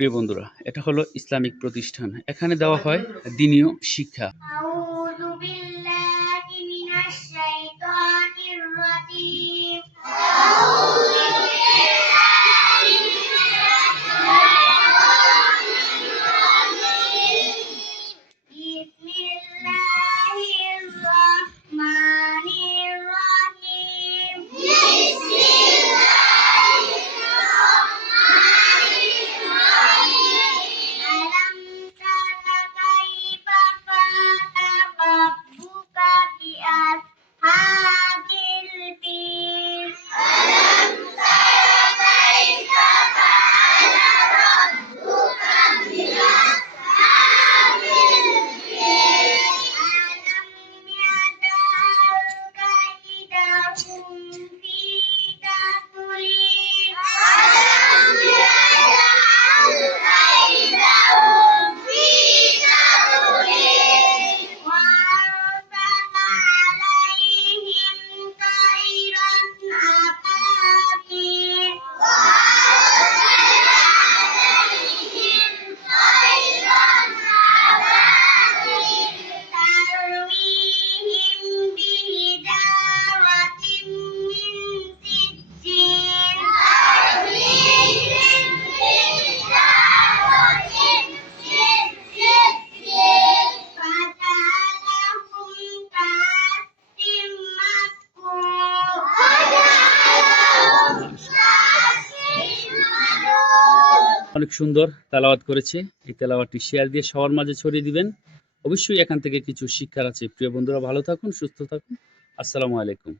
প্রিয় বন্ধুরা এটা হলো ইসলামিক প্রতিষ্ঠান। এখানে দেওয়া হয় দিনীয় শিক্ষা। অনেক সুন্দর তেলাওয়াত করেছে। এই তেলাওয়াতটি শেয়ার দিয়ে সবার মাঝে ছড়িয়ে দিবেন। অবশ্যই এখান থেকে কিছু শিক্ষার আছে। প্রিয় বন্ধুরা, ভালো থাকুন, সুস্থ থাকুন। আসসালামু আলাইকুম।